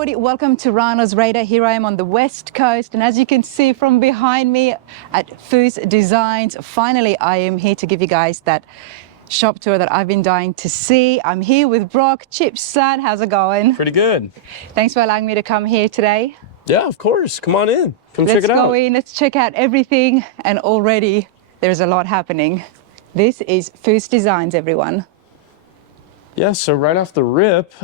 everybody, welcome to Rano's Radar. Here I am on the West Coast, and as you can see from behind me at Foose Designs, finally I am here to give you guys that shop tour that I've been dying to see. I'm here with Brock, Chip's son. How's it going? Pretty good. Thanks for allowing me to come here today. Yeah, of course. Come on in. Come check it out. Let's go in, let's check out everything, and already there's a lot happening. This is Foose Designs, everyone. Yeah, so right off the rip,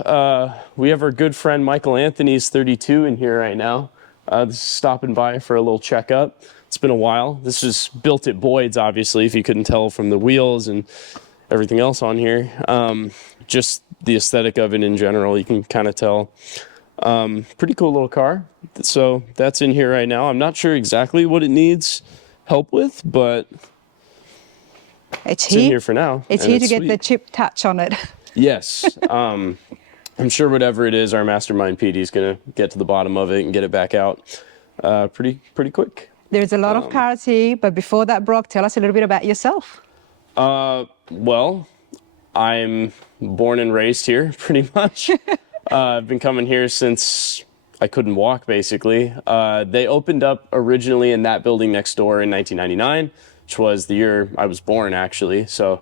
we have our good friend Michael Anthony's 32 in here right now. This is stopping by for a little checkup. It's been a while. This was built at Boyd's, obviously, if you couldn't tell from the wheels and everything else on here. Just the aesthetic of it in general, you can kind of tell. Pretty cool little car. So that's in here right now. I'm not sure exactly what it needs help with, but it's in here for now. It's here to get the chip touch on it. Yes. I'm sure whatever it is, our mastermind PD is going to get to the bottom of it and get it back out pretty quick. There's a lot of cars here, but before that, Brock, tell us a little bit about yourself. Well, I'm born and raised here, pretty much. I've been coming here since I couldn't walk, basically. They opened up originally in that building next door in 1999, which was the year I was born, actually. So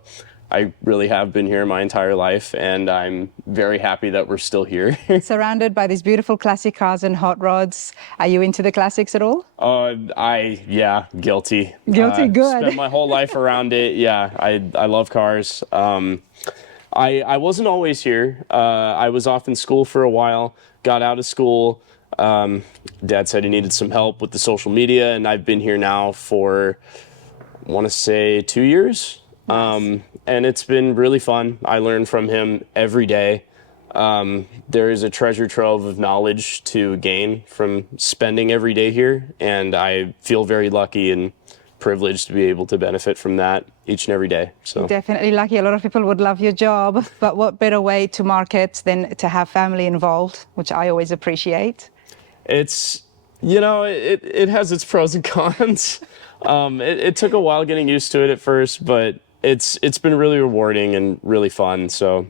I really have been here my entire life, and I'm very happy that we're still here. Surrounded by these beautiful classic cars and hot rods. Are you into the classics at all? Yeah, guilty. Guilty, good. Spent my whole life around it. Yeah, I love cars. I wasn't always here. I was off in school for a while, got out of school. Dad said he needed some help with the social media, and I've been here now for, I want to say, 2 years. Nice. And it's been really fun. I learn from him every day. There is a treasure trove of knowledge to gain from spending every day here, and I feel very lucky and privileged to be able to benefit from that each and every day. So definitely lucky. A lot of people would love your job, but what better way to market than to have family involved, which I always appreciate. It's, it has its pros and cons. It took a while getting used to it at first, but it's been really rewarding and really fun. So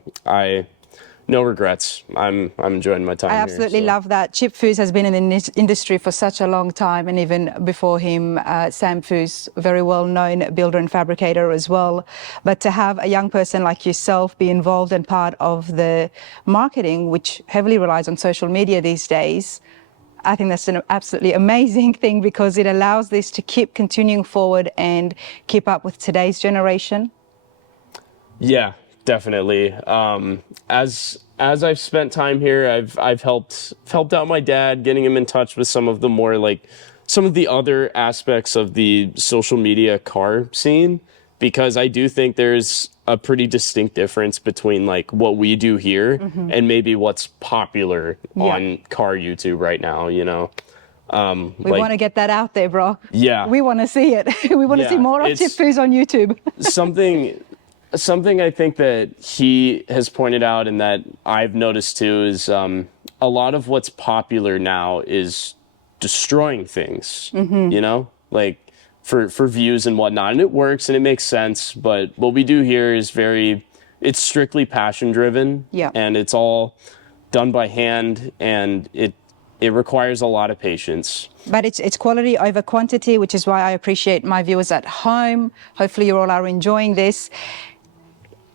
no regrets. I'm enjoying my time here. I absolutely love that. Chip Foose has been in the industry for such a long time, and even before him, Sam Foose, very well-known builder and fabricator as well. But to have a young person like yourself be involved and part of the marketing, which heavily relies on social media these days, I think that's an absolutely amazing thing, because it allows this to keep continuing forward and keep up with today's generation. Yeah, definitely. As I've spent time here, I've helped out my dad, getting him in touch with some of the other aspects of the social media car scene, because I do think there's a pretty distinct difference between what we do here and maybe what's popular on car YouTube right now, We want to get that out there, bro. Yeah. We want to see it. We want to see more of Chip Foose on YouTube. Something I think that he has pointed out and that I've noticed too is a lot of what's popular now is destroying things, for views and whatnot. And it works and it makes sense. But what we do here is it's strictly passion driven. Yeah. And it's all done by hand, and it requires a lot of patience. But it's quality over quantity, which is why I appreciate my viewers at home. Hopefully you all are enjoying this.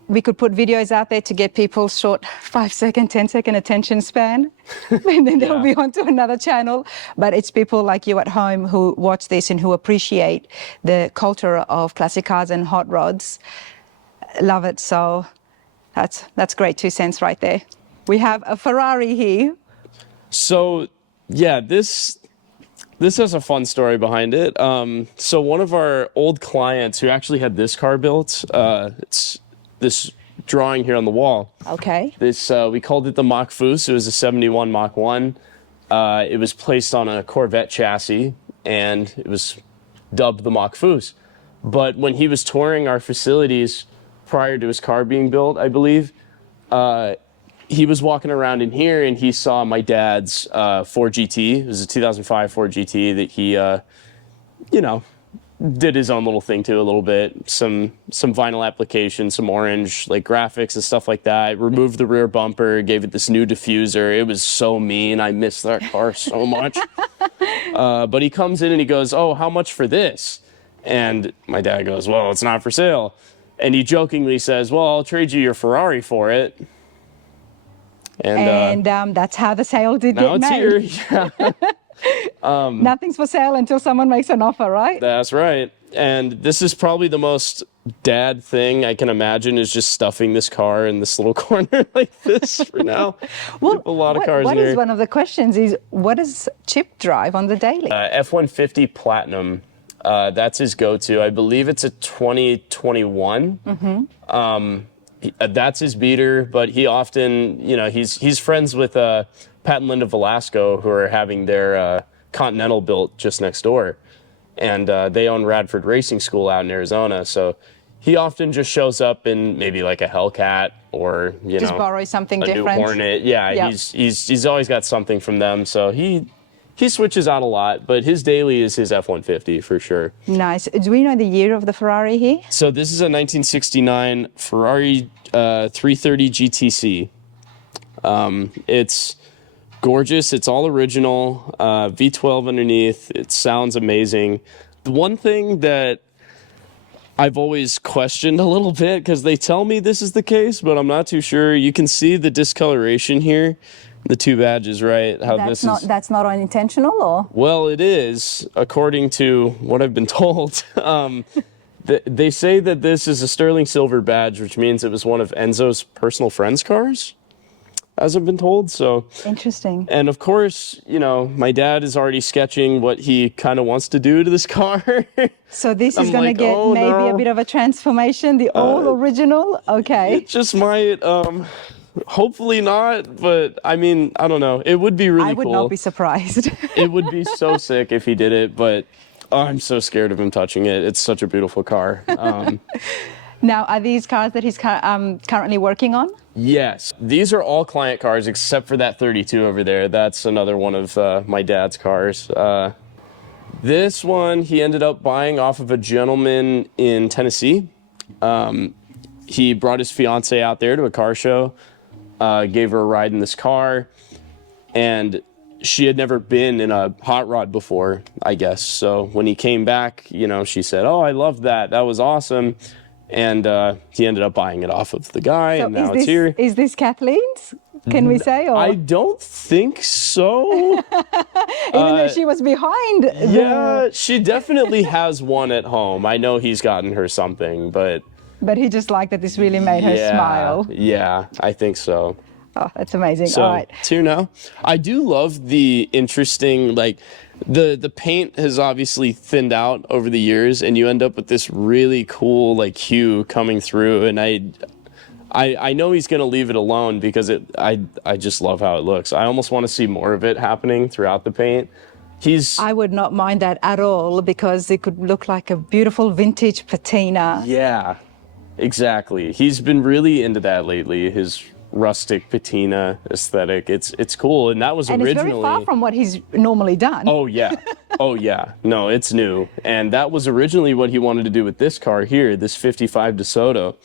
We could put videos out there to get people short 5-second, 10-second attention span, and then they'll be on to another channel. But it's people like you at home who watch this and who appreciate the culture of classic cars and hot rods. Love it. So that's great 2 cents right there. We have a Ferrari here. So yeah, this has a fun story behind it. So one of our old clients who actually had this car built, it's this drawing here on the wall. Okay. We called it the Brock Foose. It was a 71 Mach 1. It was placed on a Corvette chassis, and it was dubbed the Brock Foose. But when he was touring our facilities prior to his car being built, I believe, he was walking around in here and he saw my dad's Ford GT. It was a 2005 Ford GT that he, did his own little thing too a little bit. Some vinyl application, some orange like graphics and stuff like that. Removed the rear bumper, gave it this new diffuser. It was so mean. I missed that car so much. But he comes in and he goes, "Oh, how much for this?" And my dad goes, "Well, it's not for sale." And he jokingly says, "Well, I'll trade you your Ferrari for it." And that's how the sale did now get made. it's here. Yeah. Nothing's for sale until someone makes an offer, right? That's right. And this is probably the most dad thing I can imagine, is just stuffing this car in this little corner like this for now. Well, a lot of cars what in is here. one of the questions is, what does Chip drive on the daily? F-150 Platinum. That's his go-to. I believe it's a 2021. That's his beater, but he often, he's friends with Pat and Linda Velasco, who are having their Continental built just next door. And they own Radford Racing School out in Arizona. So he often just shows up in maybe like a Hellcat or, Just borrow something a different. new Hornet. Yeah, Yep. he's always got something from them. So he switches out a lot, but his daily is his F-150 for sure. Nice. Do we know the year of the Ferrari here? So this is a 1969 Ferrari 330 GTC. It's gorgeous. It's all original. V12 underneath. It sounds amazing. The one thing that I've always questioned a little bit, because they tell me this is the case, but I'm not too sure. You can see the discoloration here. The two badges, right? How That's not unintentional, or? Well, it is, according to what I've been told. They say that this is a sterling silver badge, which means it was one of Enzo's personal friend's cars, as I've been told. So Interesting. And of course, my dad is already sketching what he kind of wants to do to this car. So this is I'm going to like, get oh, maybe no. a bit of a transformation, the all original. Okay. It just might. Hopefully not, but I mean, I don't know. It would be really cool. I would not be surprised. It would be so sick if he did it, but I'm so scared of him touching it. It's such a beautiful car. Now, are these cars that he's currently working on? Yes, these are all client cars except for that 32 over there. That's another one of my dad's cars. This one he ended up buying off of a gentleman in Tennessee. He brought his fiance out there to a car show, gave her a ride in this car, and she had never been in a hot rod before, I guess. So when he came back, she said, "Oh, I loved that. That was awesome." And he ended up buying it off of the guy, and now it's here. Is this Kathleen's? Can we say? Or? I don't think so. Even though she was behind. Yeah, she definitely has one at home. I know he's gotten her something, but he just liked that this really made her smile. Yeah, I think so. Oh, that's amazing. So, All right. it's here now. I do love the interesting, the paint has obviously thinned out over the years, and you end up with this really cool hue coming through. And I know he's going to leave it alone because I just love how it looks. I almost want to see more of it happening throughout the paint. I would not mind that at all, because it could look like a beautiful vintage patina. Yeah, exactly. He's been really into that lately. His rustic patina aesthetic. It's cool, and that was and originally. it's very far from what he's normally done. Oh yeah, oh yeah. No, it's new, and that was originally what he wanted to do with this car here, this 55 DeSoto.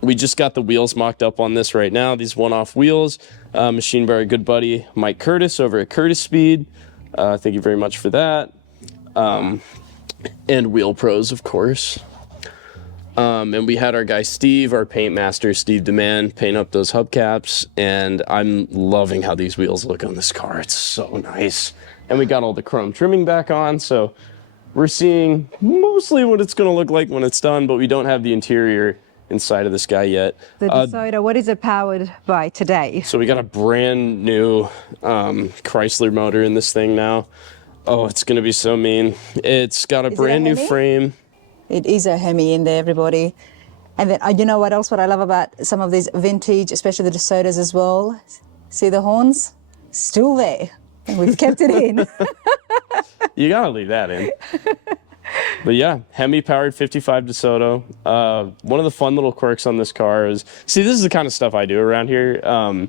We just got the wheels mocked up on this right now. These one-off wheels, machined by our good buddy Mike Curtis over at Curtis Speed. Thank you very much for that. And Wheel Pros, of course. And we had our guy Steve, our paint master, Steve Demand, paint up those hubcaps. And I'm loving how these wheels look on this car. It's so nice. And we got all the chrome trimming back on. So we're seeing mostly what it's going to look like when it's done, but we don't have the interior inside of this guy yet. The DeSoto, what is it powered by today? So we got a brand new Chrysler motor in this thing now. Oh, it's going to be so mean. It's got a brand new frame. It is a Hemi in there, everybody. And then, you know what else, what I love about some of these vintage, especially the DeSotos as well? See the horns? Still there. And we've kept it in. You got to leave that in. But yeah, Hemi-powered 55 DeSoto. One of the fun little quirks on this car is, see, this is the kind of stuff I do around here.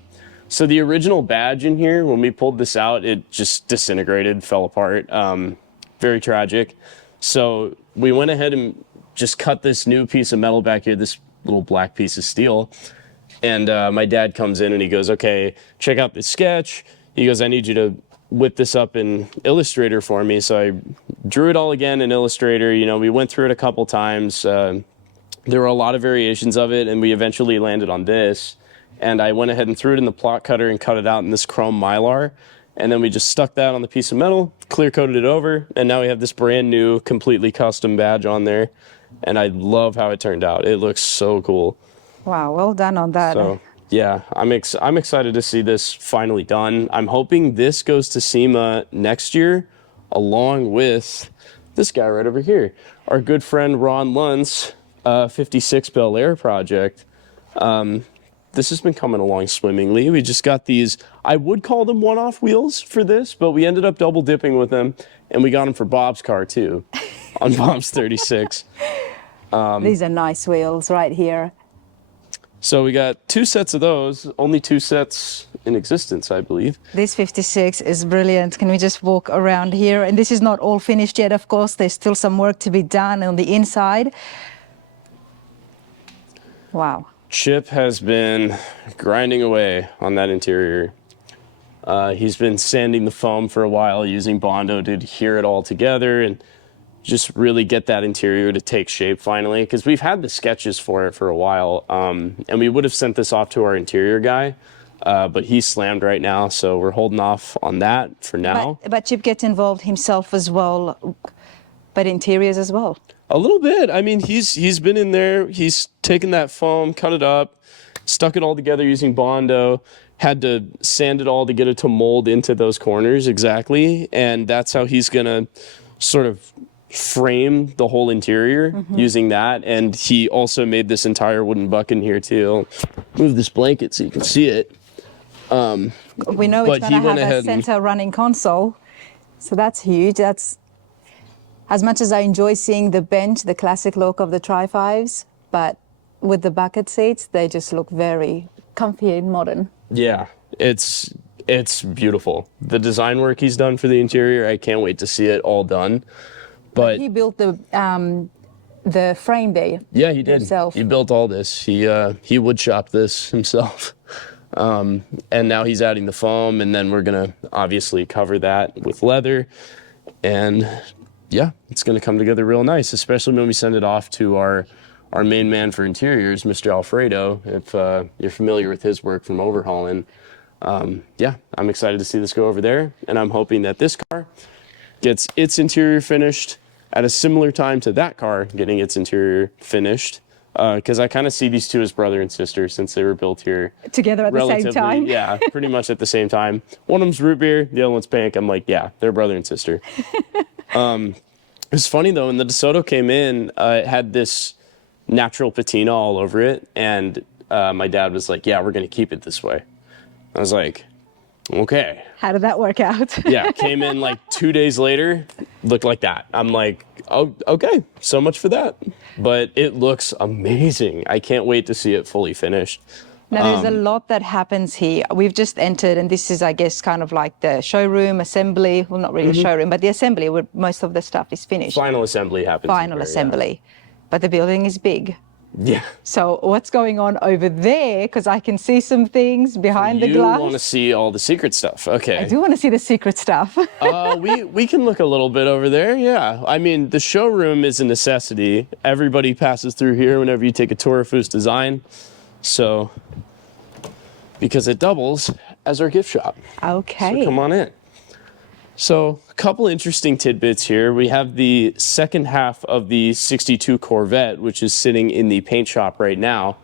So the original badge in here, when we pulled this out, it just disintegrated, fell apart. Very tragic. So we went ahead and just cut this new piece of metal back here, this little black piece of steel. And my dad comes in and he goes, okay, check out this sketch. He goes, I need you to whip this up in Illustrator for me. So I drew it all again in Illustrator. You know, we went through it a couple times. There were a lot of variations of it, and we eventually landed on this. And I went ahead and threw it in the plot cutter and cut it out in this chrome Mylar. And then we just stuck that on the piece of metal, clear coated it over, and now we have this brand new, completely custom badge on there. And I love how it turned out. It looks so cool. Wow, well done on that. So yeah, I'm excited to see this finally done. I'm hoping this goes to SEMA next year, along with this guy right over here, our good friend Ron Luntz, 56 Bel Air project. This has been coming along swimmingly. We just got these, I would call them one-off wheels for this, but we ended up double dipping with them, and we got them for Bob's car too, on Bob's 36. These are nice wheels right here. So we got 2 sets of those, only 2 sets in existence, I believe. This 56 is brilliant. Can we just walk around here? And this is not all finished yet, of course. There's still some work to be done on the inside. Wow. Chip has been grinding away on that interior. He's been sanding the foam for a while using Bondo to adhere it all together and just really get that interior to take shape finally. Because we've had the sketches for it for a while, and we would have sent this off to our interior guy, but he's slammed right now, so we're holding off on that for now. But Chip gets involved himself as well, but interiors as well. A little bit. I mean, he's been in there. He's taken that foam, cut it up, stuck it all together using Bondo, had to sand it all to get it to mold into those corners exactly. And that's how he's going to sort of frame the whole interior using that. And he also made this entire wooden bucket here too. I'll move this blanket so you can see it. We know it's going to have a center running console. So that's huge. That's, as much as I enjoy seeing the bench, the classic look of the Tri-5s, but with the bucket seats, they just look very comfy and modern. Yeah, it's beautiful. The design work he's done for the interior, I can't wait to see it all done. But he built the frame there. Yeah, he did. Himself. He built all this. He wood shopped this himself. And now he's adding the foam, and then we're gonna obviously cover that with leather. And yeah, it's going to come together real nice, especially when we send it off to our main man for interiors, Mr. Alfredo, if you're familiar with his work from overhauling. Yeah, I'm excited to see this go over there, and I'm hoping that this car gets its interior finished at a similar time to that car getting its interior finished, because I kind of see these two as brother and sister since they were built here. Together at the same time? Yeah, pretty much at the same time. One of them's root beer, the other one's pink. I'm like, yeah, they're brother and sister. It's funny though, when the DeSoto came in, it had this natural patina all over it, and my dad was like, yeah, we're going to keep it this way. I was like, okay. How did that work out? Yeah, came in like 2 days later, looked like that. I'm like, oh, okay, so much for that. But it looks amazing. I can't wait to see it fully finished. Now, there's a lot that happens here. We've just entered, and this is, I guess, kind of like the showroom assembly. Well, not really a showroom, but the assembly where most of the stuff is finished. Final assembly happens. Final assembly. Yeah. But the building is big. Yeah. So what's going on over there? Because I can see some things behind the glass. You want to see all the secret stuff. Okay. I do want to see the secret stuff. We can look a little bit over there. Yeah. I mean, the showroom is a necessity. Everybody passes through here whenever you take a tour of Foose Design. So, because it doubles as our gift shop. Okay. So come on in. So a couple interesting tidbits here. We have the second half of the 62 Corvette, which is sitting in the paint shop right now.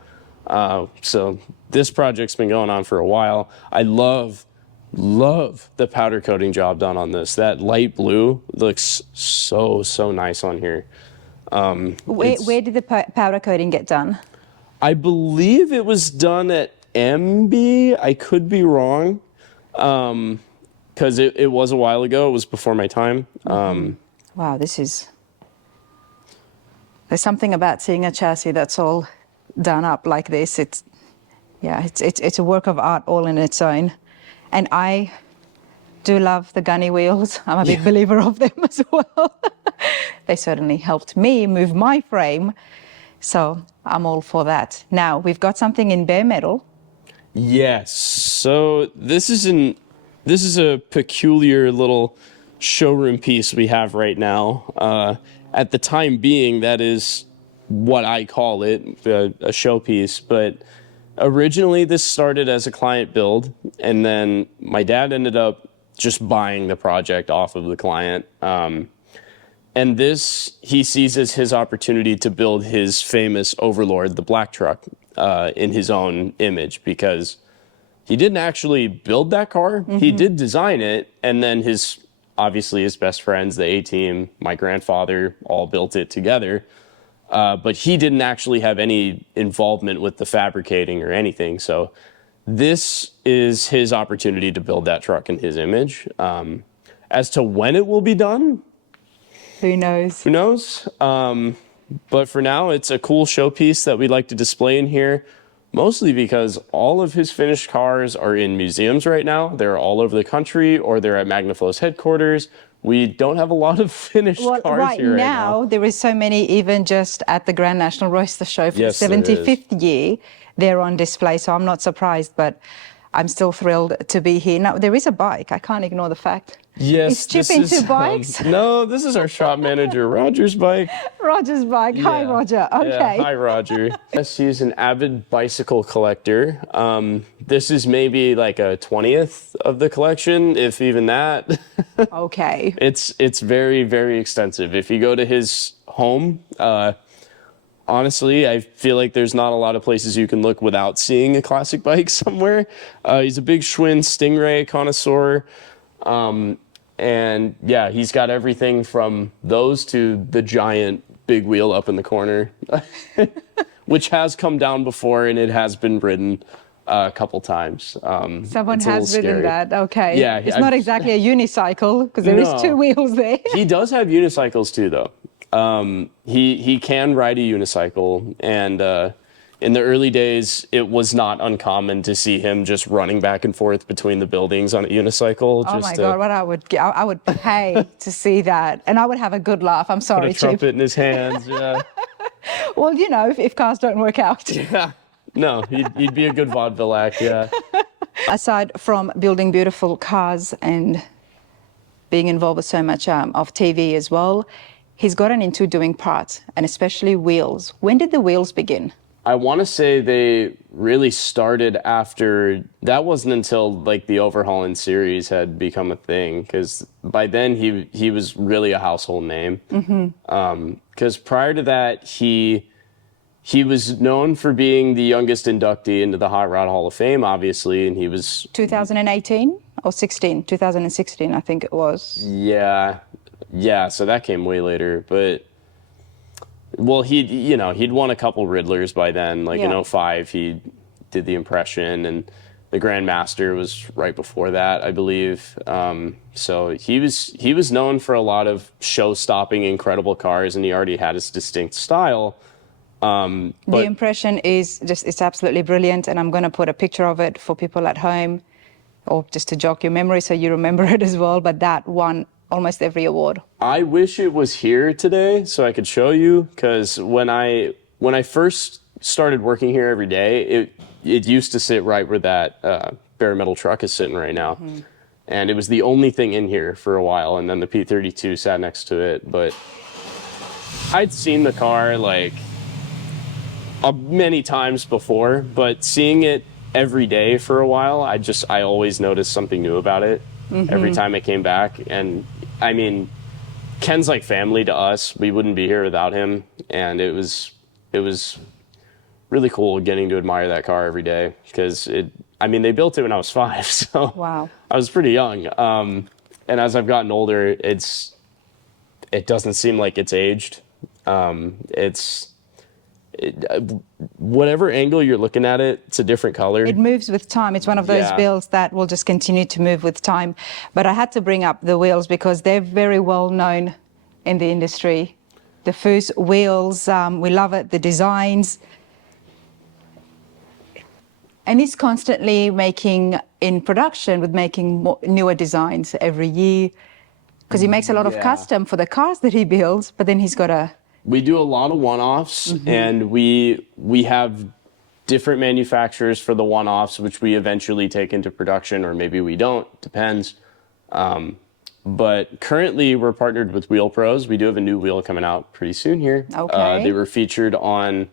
So this project's been going on for a while. I love the powder coating job done on this. That light blue looks so nice on here. Where did the powder coating get done? I believe it was done at MB. I could be wrong. Because it was a while ago. It was before my time. Wow, there's something about seeing a chassis that's all done up like this. It's a work of art all in its own. And I do love the gunny wheels. I'm a big believer of them as well. They certainly helped me move my frame. So I'm all for that. Now, we've got something in bare metal. Yes. So this is a peculiar little showroom piece we have right now. At the time being, that is what I call it, a showpiece. But originally, this started as a client build, and then my dad ended up just buying the project off of the client. And this he sees as his opportunity to build his famous Overlord, the black truck, in his own image, because he didn't actually build that car. He did design it, and then obviously his best friends, the A-Team, my grandfather, all built it together. But he didn't actually have any involvement with the fabricating or anything. So this is his opportunity to build that truck in his image. As to when it will be done, who knows? Who knows? But for now, it's a cool showpiece that we'd like to display in here, mostly because all of his finished cars are in museums right now. They're all over the country, or they're at Magnaflow's headquarters. We don't have a lot of finished cars right here right now. There is so many, even just at the Grand National Roadster Show for the 75th year, they're on display. So I'm not surprised, but I'm still thrilled to be here. Now, there is a bike. I can't ignore the fact. Yes, is Chip into bikes? No, this is our shop manager, Roger's bike. Roger's bike. Yeah. Hi, Roger. Okay. Yeah, hi, Roger. Yes, he's an avid bicycle collector. This is maybe like a 20th of the collection, if even that. Okay. It's very, very extensive. If you go to his home, honestly, I feel like there's not a lot of places you can look without seeing a classic bike somewhere. He's a big Schwinn Stingray connoisseur. And yeah, he's got everything from those to the giant big wheel up in the corner, which has come down before and it has been ridden a couple times. Someone has ridden that. Okay. Yeah. It's not exactly a unicycle because there is two wheels there. He does have unicycles too, though. He can ride a unicycle, and in the early days, it was not uncommon to see him just running back and forth between the buildings on a unicycle. Oh my God, what I would pay to see that, and I would have a good laugh. I'm sorry, Chip. Put a trumpet in his hands. Yeah. Well, you know, if cars don't work out. Yeah. No, he'd be a good vaudeville act. Yeah. Aside from building beautiful cars and being involved with so much of TV as well, he's gotten into doing parts, and especially wheels. When did the wheels begin? I want to say they really started after, that wasn't until like the overhauling series had become a thing, because by then he was really a household name. Because prior to that, he was known for being the youngest inductee into the Hot Rod Hall of Fame, obviously, and he was 2018 or 16, 2016, I think it was. Yeah, so that came way later, but well, he'd won a couple Riddlers by then. Like in 05, he did the Impression, and the Grand Master was right before that, I believe. So he was known for a lot of show-stopping, incredible cars, and he already had his distinct style. The Impression it's absolutely brilliant, and I'm going to put a picture of it for people at home, or just to jog your memory so you remember it as well. But that won almost every award. I wish it was here today so I could show you, because when I first started working here every day, it used to sit right where that bare metal truck is sitting right now. And it was the only thing in here for a while, and then the P32 sat next to it. But I'd seen the car like many times before, but seeing it every day for a while, I always noticed something new about it. Every time I came back. And I mean, Ken's like family to us. We wouldn't be here without him. And it was really cool getting to admire that car every day, because they built it when I was 5, so wow. I was pretty young. And as I've gotten older, it doesn't seem like it's aged. Whatever angle you're looking at it, it's a different color. It moves with time. It's one of those builds that will just continue to move with time. But I had to bring up the wheels because they're very well known in the industry. The Foose wheels, we love it, the designs. And he's constantly making, in production, with making newer designs every year, because he makes a lot of custom for the cars that he builds, but then he's got a... We do a lot of one-offs, and we have different manufacturers for the one-offs, which we eventually take into production, or maybe we don't, depends. But currently we're partnered with Wheel Pros. We do have a new wheel coming out pretty soon here. Okay. They were featured on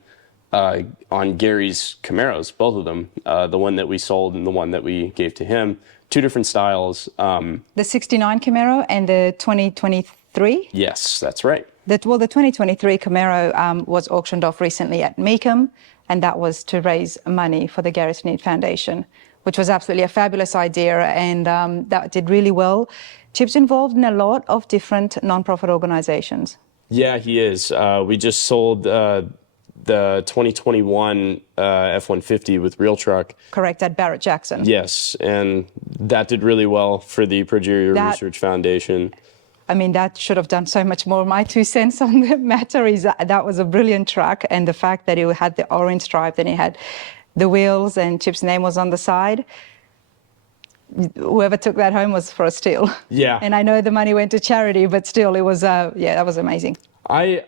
Gary's Camaros, both of them. The one that we sold and the one that we gave to him. Two different styles. The 69 Camaro and the 2023? Yes, that's right. The 2023 Camaro was auctioned off recently at Meekham, and that was to raise money for the Gary Sneed Foundation, which was absolutely a fabulous idea, and that did really well. Chip's involved in a lot of different non-profit organizations. Yeah, he is. We just sold the 2021 F-150 with Real Truck. Correct, at Barrett Jackson. Yes, and that did really well for the Progeria Research Foundation. I mean, that should have done so much more. My 2 cents on the matter is that was a brilliant truck, and the fact that it had the orange stripe and it had the wheels and Chip's name was on the side, whoever took that home was for a steal. Yeah. And I know the money went to charity, but still, it was, yeah, that was amazing. I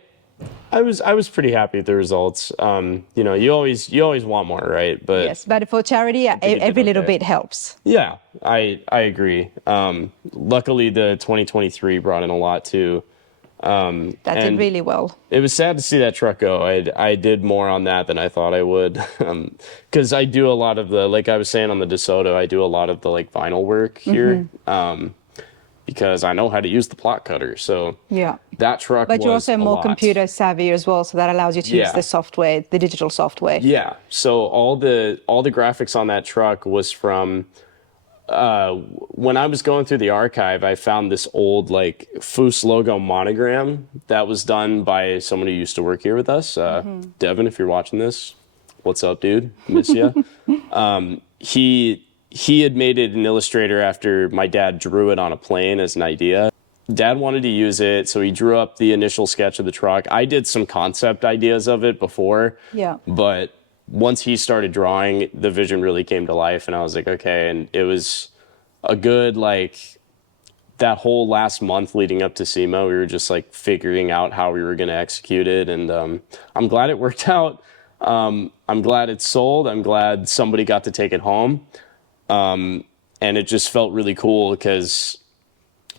was pretty happy with the results. You know, you always want more, right? But yes, but for charity, every little bit helps. Yeah, I agree. Luckily, the 2023 brought in a lot too. That did really well. It was sad to see that truck go. I did more on that than I thought I would, because I do a lot of the, like I was saying on the DeSoto, I do a lot of the like vinyl work here. Because I know how to use the plot cutter. So yeah, that truck but you're was also a more lot. Computer savvy as well, so that allows you to use the software, the digital software. Yeah. So all the graphics on that truck was from when I was going through the archive, I found this old like Foose logo monogram that was done by someone who used to work here with us. Devin, if you're watching this, what's up, dude? Miss ya. He had made it in Illustrator after my dad drew it on a plane as an idea. Dad wanted to use it, so he drew up the initial sketch of the truck. I did some concept ideas of it before, but once he started drawing, the vision really came to life, and I was like, okay. And it was a good, like, that whole last month leading up to SEMA, we were just like figuring out how we were going to execute it, and I'm glad it worked out. I'm glad it's sold. I'm glad somebody got to take it home. And it just felt really cool because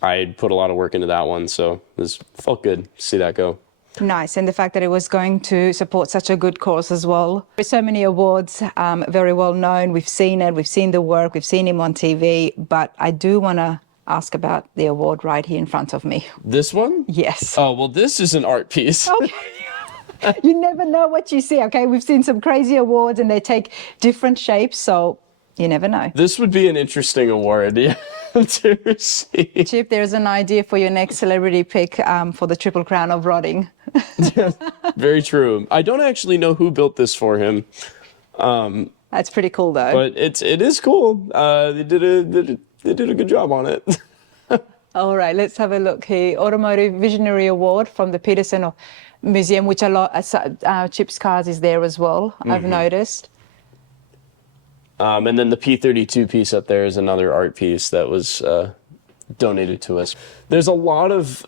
I put a lot of work into that one. So it felt good to see that go. Nice. And the fact that it was going to support such a good cause as well. There's so many awards, very well known. We've seen it. We've seen the work. We've seen him on TV. But I do want to ask about the award right here in front of me. This one? Yes. Oh, well, this is an art piece. Okay. You never know what you see, okay? We've seen some crazy awards and they take different shapes. So you never know. This would be an interesting award to receive. Chip, there's an idea for your next celebrity pick for the Triple Crown of Rodding. Very true. I don't actually know who built this for him. That's pretty cool, though. But it is cool. They did a good job on it. All right, let's have a look here. Automotive Visionary Award from the Peterson Museum, which a lot Chip's cars is there as well. I've noticed. And then the P32 piece up there is another art piece that was donated to us. There's a lot of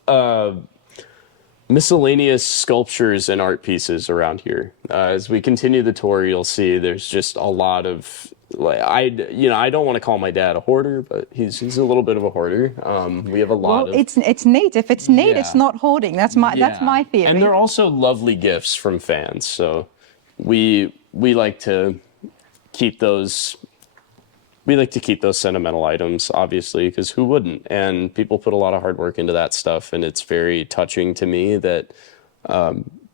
miscellaneous sculptures and art pieces around here. As we continue the tour, you'll see there's just a lot of, like, I don't want to call my dad a hoarder, but he's a little bit of a hoarder. We have a lot of. It's neat. If it's neat, it's not hoarding. That's my theory. And they're also lovely gifts from fans. So we like to keep those. We like to keep those sentimental items, obviously, because who wouldn't? And people put a lot of hard work into that stuff, and it's very touching to me that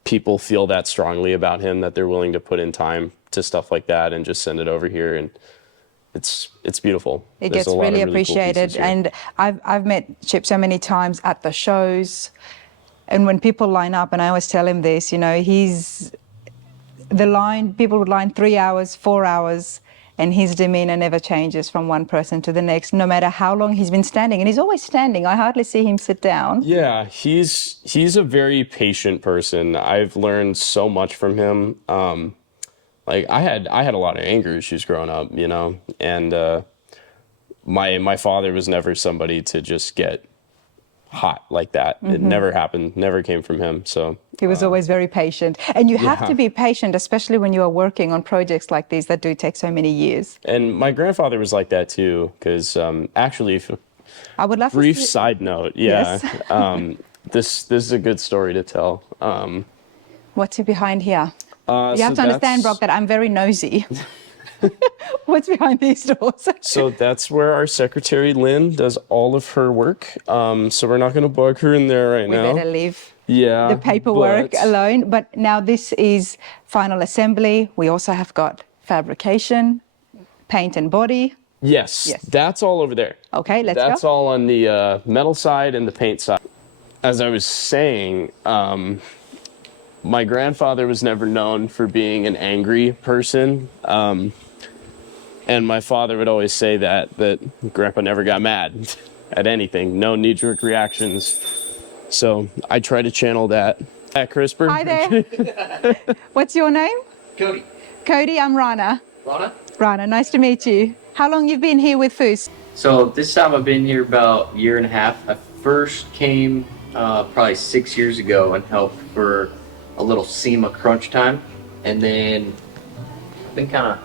people feel that strongly about him, that they're willing to put in time to stuff like that and just send it over here. And it's beautiful. It gets really appreciated. Cool, and I've met Chip so many times at the shows, and when people line up, and I always tell him this, people would line 3 hours, 4 hours, and his demeanor never changes from one person to the next, no matter how long he's been standing. And he's always standing. I hardly see him sit down. Yeah, he's a very patient person. I've learned so much from him. like I had a lot of anger issues growing up, you know, and my father was never somebody to just get hot like that. It never happened, never came from him. So he was always very patient. And you have Yeah. to be patient, especially when you are working on projects like these that do take so many years. and my grandfather was like that too, because actually, if I would love brief to see, side note, yeah, Yes. this is a good story to tell. What's behind here? You So have to understand, that's- Brock, that I'm very nosy. What's behind these doors? So that's where our secretary Lynn does all of her work. So we're not going to bug her in there right We now. better leave Yeah, the paperwork but- alone. But now this is final assembly. We also have got fabrication, paint and body. Yes, Yes. that's all over there. Okay, let's That's go. all on the metal side and the paint side. As I was saying, my grandfather was never known for being an angry person. And my father would always say that Grandpa never got mad at anything, no knee-jerk reactions. So I try to channel that. At CRISPR. Hi there. What's your name? Cody. Cody, I'm Rana. Rana? Rana, nice to meet you. How long you've been here with Foose? So this time I've been here about a year and a half. I first came probably 6 years ago and helped for a little SEMA crunch time. And then I've been kind of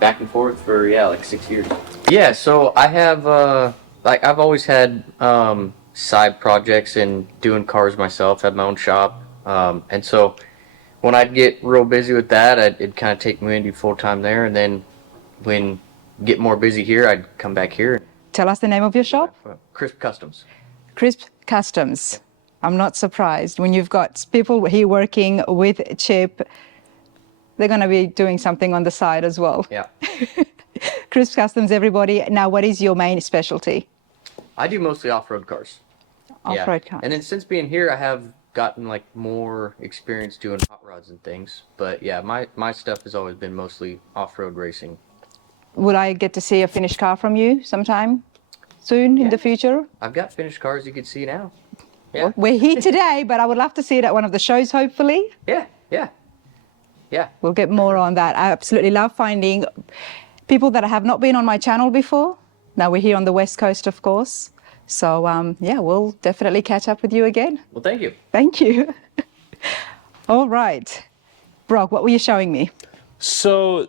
back and forth for, like 6 years. Yeah, so I have, I've always had side projects and doing cars myself, had my own shop. And so when I'd get real busy with that, it'd kind of take me into full time there. And then when get more busy here, I'd come back here. Tell us the name of your shop. Crisp Customs. Crisp Customs. I'm not surprised. When you've got people here working with Chip, they're going to be doing something on the side as well. Yeah. Crisp Customs, everybody. Now, what is your main specialty? I do mostly off-road cars. Off-road cars. And then since being here, I have gotten like more experience doing hot rods and things. But yeah, my stuff has always been mostly off-road racing. Would I get to see a finished car from you sometime soon in the future? I've got finished cars you can see now. Yeah. We're here today, but I would love to see it at one of the shows, hopefully. Yeah. We'll get more on that. I absolutely love finding people that have not been on my channel before. Now we're here on the West Coast, of course. So, yeah, we'll definitely catch up with you again. Well, thank you. Thank you. All right. Brock, what were you showing me? So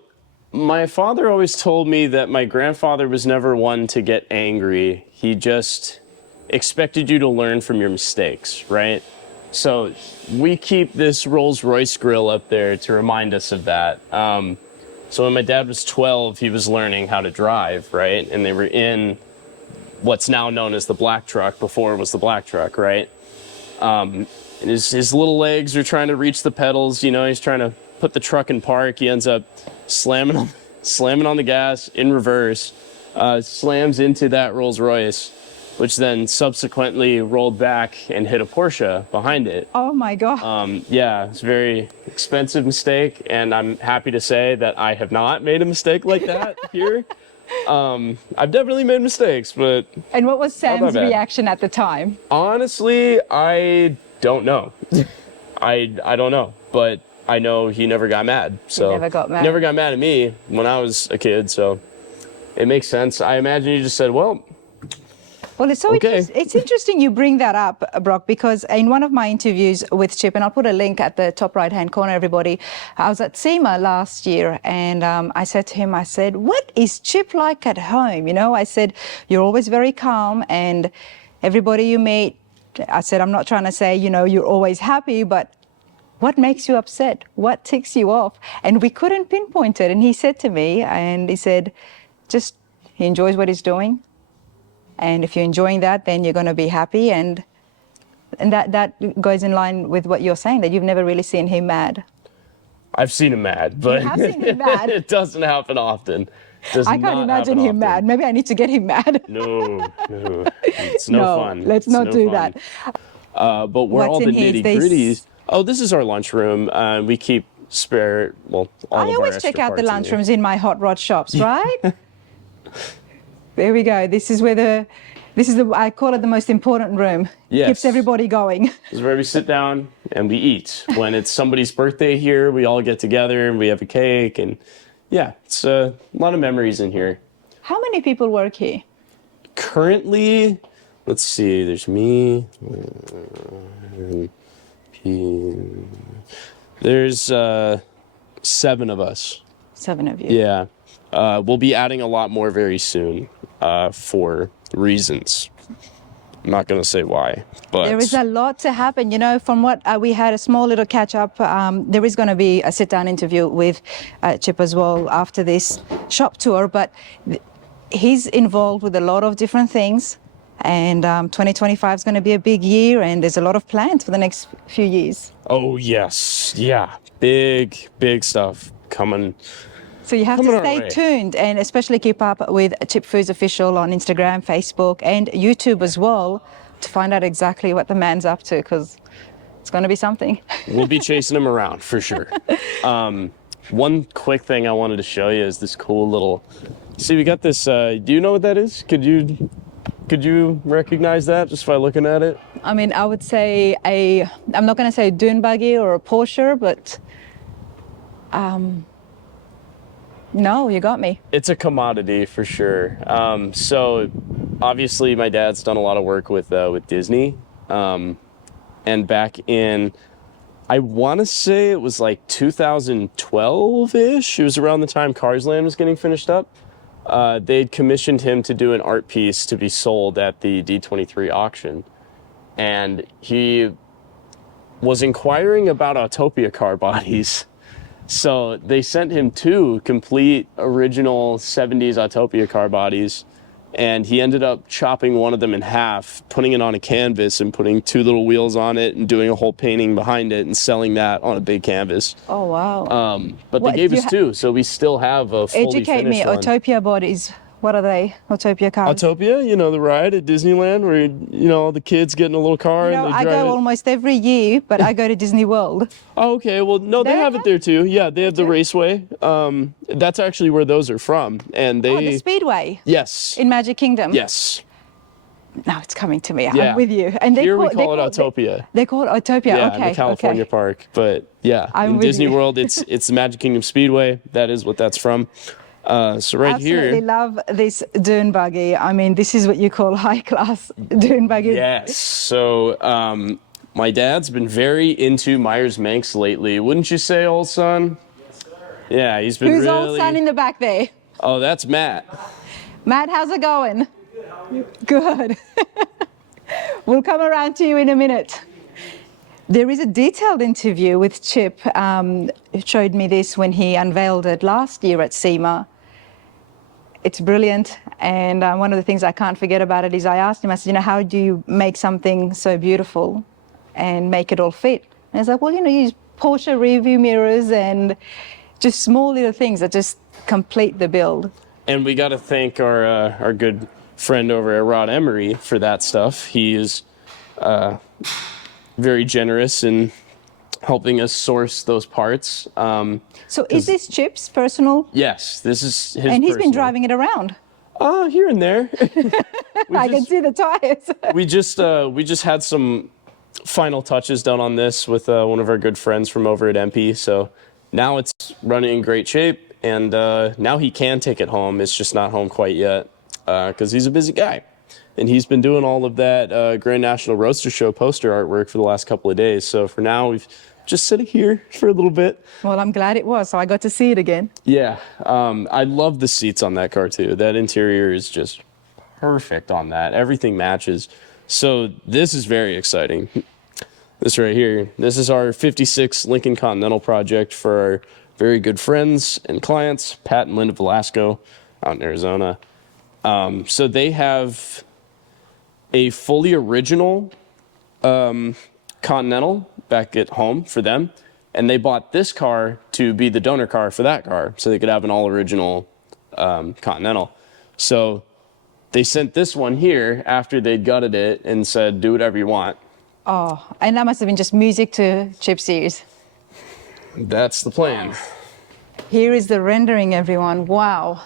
my father always told me that my grandfather was never one to get angry. He just expected you to learn from your mistakes, right? So we keep this Rolls-Royce grill up there to remind us of that. So when my dad was 12, he was learning how to drive, right? And they were in what's now known as the black truck, before it was the black truck, right? And his little legs are trying to reach the pedals, you know, he's trying to put the truck in park. He ends up slamming on the gas in reverse, slams into that Rolls-Royce, which then subsequently rolled back and hit a Porsche behind it. Oh my God. Yeah, it's a very expensive mistake, and I'm happy to say that I have not made a mistake like that here. I've definitely made mistakes, but And what was Sam's bad. reaction at the time? honestly, I don't know. I don't know, but I know he never got mad. So never got mad. Never got mad at me when I was a kid, so it makes sense. I imagine he just said, well, Well, it's so Okay. it's interesting you bring that up, Brock, because in one of my interviews with Chip, and I'll put a link at the top right-hand corner, everybody, I was at SEMA last year, and I said to him, I said, what is Chip like at home? You know, I said, you're always very calm, and everybody you meet, I said, I'm not trying to say, you know, you're always happy, but what makes you upset? What ticks you off? And we couldn't pinpoint it. And he said to me, and he said, just, he enjoys what he's doing. And if you're enjoying that, then you're going to be happy. And that goes in line with what you're saying, that you've never really seen him mad. I've seen him mad, but have seen him mad. it doesn't happen often. Does I can't not imagine happen him often. mad. Maybe I need to get him mad. No, it's no fun. Let's It's not no do fun. that. But where What's all the in here? nitty There's- gritties. Oh, this is our lunchroom. We keep spare, well, all I of our always extra check out the parts in here. lunchrooms in my hot rod shops, right? There we go. This is where This is I call it the most important room. Yes. Keeps everybody going. This is where we sit down and we eat. When it's somebody's birthday here, we all get together and we have a cake. And yeah, it's a lot of memories in here. How many people work here? Currently, let's see, there's me. There's 7 of us. 7 of you. Yeah. We'll be adding a lot more very soon for reasons. I'm not going to say why, but... There is a lot to happen. You know, from what we had a small little catch up, there is going to be a sit down interview with Chip as well after this shop tour, but he's involved with a lot of different things. And 2025 is going to be a big year, and there's a lot of plans for the next few years. Oh, yes. Yeah. Big, big stuff coming. So you have to stay tuned and especially keep up with Chip Foose Official on Instagram, Facebook, and YouTube as well to find out exactly what the man's up to, because it's going to be something. We'll be chasing him around for sure. One quick thing I wanted to show you is this cool little... See, we got this... do you know what that is? Could you recognize that just by looking at it? I mean, I would say I'm not going to say a dune buggy or a Porsche, but no, you got me. It's a commodity for sure. So obviously my dad's done a lot of work with Disney. And back in, I want to say it was like 2012-ish. It was around the time Cars Land was getting finished up. They'd commissioned him to do an art piece to be sold at the D23 auction. And he was inquiring about Autopia car bodies. So they sent him 2 complete original 70s Autopia car bodies. And he ended up chopping one of them in half, putting it on a canvas and putting 2 little wheels on it and doing a whole painting behind it and selling that on a big canvas. Oh, wow. But they gave us 2, so we still have a fully finished one. Educate me, Autopia bodies. What are they? Autopia cars? Autopia, you know, the ride at Disneyland where, you know, the kids get in a little car and they drive I go almost every year, but I go to Disney World. Oh, okay. Well, no, they have it there too. Yeah, they have the raceway. That's actually where those are from. And they... Oh, the Speedway? Yes. In Magic Kingdom? Yes. Now it's coming to me. Yeah. I'm with you. And Here we call it Autopia. They call it Autopia, yeah, okay. the California park. But yeah, in Disney World, it's the Magic Kingdom Speedway. That is what that's from. So right here. Absolutely love this dune buggy. I mean, this is what you call high-class dune buggy. Yes. So my dad's been very into Myers-Manx lately. Wouldn't you say, old son? Yes, sir. Yeah, he's been Who's old son in the back there? Oh, that's Matt. Matt, how's it going? Good. How are you? Good. We'll come around to you in a minute. There is a detailed interview with Chip. He showed me this when he unveiled it last year at SEMA. It's brilliant, and one of the things I can't forget about it is I asked him, I said, you know, how do you make something so beautiful and make it all fit? And he's like, well, you know, you use Porsche rearview mirrors and just small little things that just complete the build. And we got to thank our good friend over at Rod Emery for that stuff. He is very generous in helping us source those parts. So is this Chip's personal? Yes, this is his And he's personal. been driving it around. Here and there. I can see the tires. we just had some final touches done on this with one of our good friends from over at MP. So now it's running in great shape, and now he can take it home. It's just not home quite yet because he's a busy guy. And he's been doing all of that Grand National Roadster Show poster artwork for the last couple of days. So for now, we've just sitting here for a little bit. Well, I'm glad it was, so I got to see it again. Yeah, I love the seats on that car too. That interior is just perfect on that. Everything matches. So this is very exciting. This right here, this is our 56 Lincoln Continental project for our very good friends and clients, Pat and Linda Velasco out in Arizona. So they have a fully original Continental back at home for them, and they bought this car to be the donor car for that car so they could have an all original Continental. So they sent this one here after they'd gutted it and said, do whatever you want. Oh, and that must have been just music to Chip's ears. That's the plan. Here is the rendering, everyone. Wow.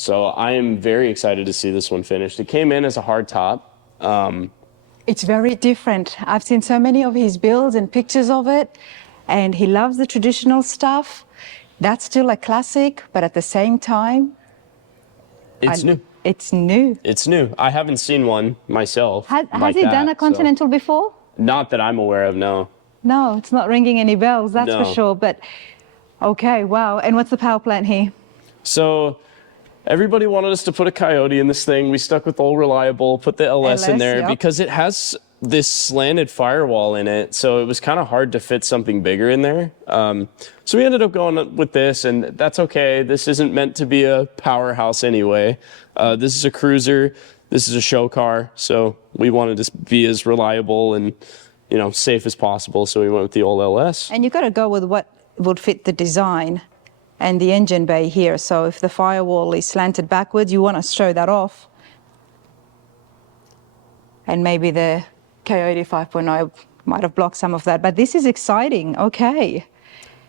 So I am very excited to see this one finished. It came in as a hard top. It's very different. I've seen so many of his builds and pictures of it, and he loves the traditional stuff. That's still a classic, but at the same time, It's new. It's new. It's new. I haven't seen one myself. Has like he done that, a Continental before? Not that I'm aware of, no. No, it's not ringing any bells, that's for No. sure. But okay, wow. And what's the power plant here? So everybody wanted us to put a Coyote in this thing. We stuck with Old Reliable, put the LS in LS, there yep. because it has this slanted firewall in it. So it was kind of hard to fit something bigger in there. So we ended up going with this, and that's okay. This isn't meant to be a powerhouse anyway. This is a cruiser. This is a show car. So we wanted to be as reliable and, you know, safe as possible. So we went with the old LS. And you've got to go with what would fit the design and the engine bay here. So if the firewall is slanted backwards, you want to show that off. And maybe the Coyote 5.0 might have blocked some of that. But this is exciting. Okay.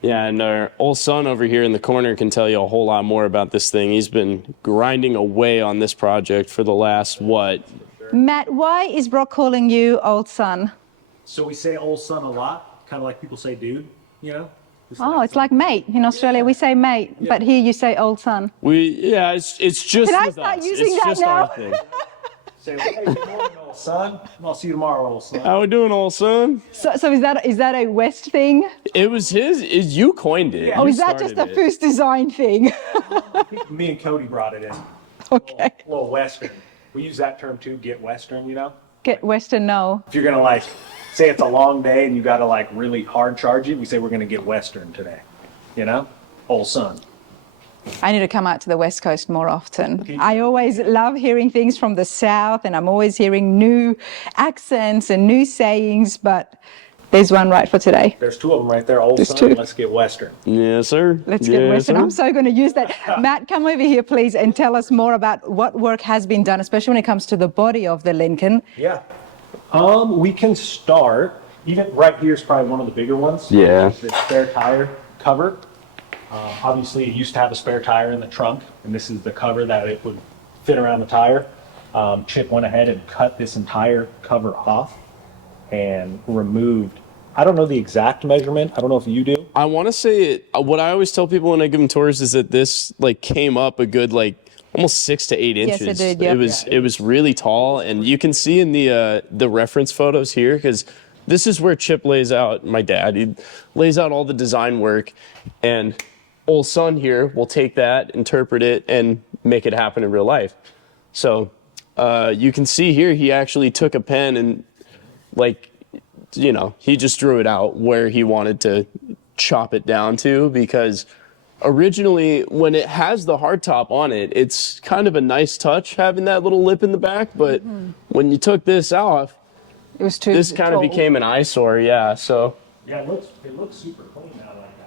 Yeah, and our old son over here in the corner can tell you a whole lot more about this thing. He's been grinding away on this project for the last, what? Matt, why is Brock calling you old son? So we say old son a lot, kind of like people say dude, you know? Oh, it's like mate. In Australia, we say mate, but here you say old son. It's just Can I with start us. using It's that just now? our thing. Say, hey, good morning, old son. I'll see you tomorrow, old son. How we doing, old son? So is that a West thing? It was you coined it. Or You is that just a started it. Foose Design thing? Me and Cody brought it in. Okay. A little Western. We use that term too, get Western, you know? Get Western no. If you're going to like, say it's a long day and you got to like really hard charge it, we say we're going to get Western today, you know? Old son. I need to come out to the West Coast more often. I always love hearing things from the South, and I'm always hearing new accents and new sayings, but there's one right for today. There's two of them right there, old There's son, two. let's get Western. Yes, sir. Let's get Yes, Western. sir. I'm so going to use that. Matt, come over here, please, and tell us more about what work has been done, especially when it comes to the body of the Lincoln. Yeah. We can start, even right here is probably one of the bigger ones. Yeah. The spare tire cover. Obviously, it used to have a spare tire in the trunk, and this is the cover that it would fit around the tire. Chip went ahead and cut this entire cover off and removed, I don't know the exact measurement. I don't know if you do. I want to say it. What I always tell people when I give them tours is that this like came up a good like almost 6 to 8 Yes, inches. it did, yep. It was really tall, and you can see in the reference photos here because this is where Chip lays out. My dad, he lays out all the design work, and old son here will take that, interpret it, and make it happen in real life. So you can see here he actually took a pen and like, you know, he just drew it out where he wanted to chop it down to, because originally when it has the hardtop on it, it's kind of a nice touch having that little lip in the back, but when you took this off, It was too this kind of tall. became an eyesore, yeah, so. Yeah, it looks super clean now like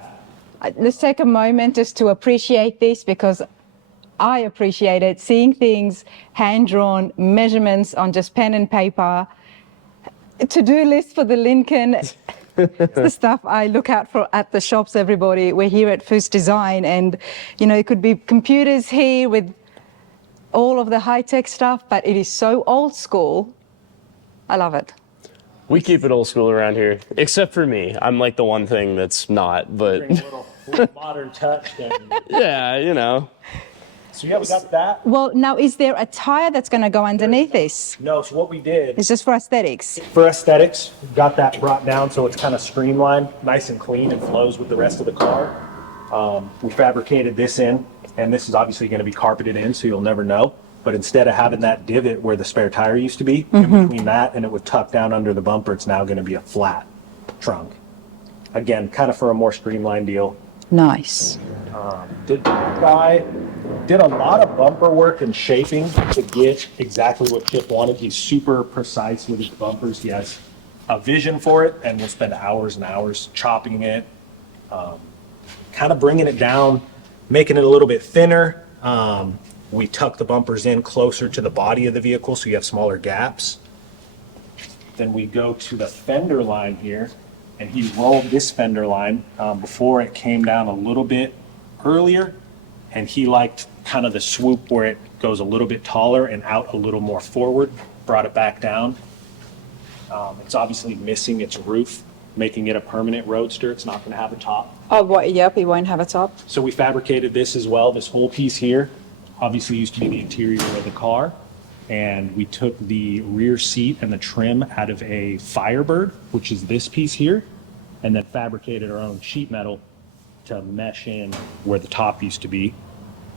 that. Let's take a moment just to appreciate this, because I appreciate it. Seeing things hand-drawn, measurements on just pen and paper, to-do list for the Lincoln. It's the stuff I look out for at the shops, everybody. We're here at Foose Design, and, you know, it could be computers here with all of the high-tech stuff, but it is so old school. I love it. We keep it old school around here, except for me. I'm like the one thing that's not, but Bring a little modern touch there. yeah, you know. So yeah, we got that. Well, now, is there a tire that's going to go underneath this? No, so what we did, It's just for aesthetics. for aesthetics, got that brought down so it's kind of streamlined, nice and clean, and flows with the rest of the car. We fabricated this in, and this is obviously going to be carpeted in, so you'll never know. But instead of having that divot where the spare tire used to be, in between that and it would tuck down under the bumper, it's now going to be a flat trunk. Again, kind of for a more streamlined deal. Nice. Did a lot of bumper work and shaping to get exactly what Chip wanted. He's super precise with his bumpers. He has a vision for it, and we'll spend hours and hours chopping it, kind of bringing it down, making it a little bit thinner. We tuck the bumpers in closer to the body of the vehicle so you have smaller gaps. Then we go to the fender line here, and he rolled this fender line before it came down a little bit earlier, and he liked kind of the swoop where it goes a little bit taller and out a little more forward, brought it back down. It's obviously missing its roof, making it a permanent roadster. It's not going to have a top. Oh, what? Yep, it won't have a top. So we fabricated this as well. This whole piece here obviously used to be the interior of the car. And we took the rear seat and the trim out of a Firebird, which is this piece here, and then fabricated our own sheet metal to mesh in where the top used to be.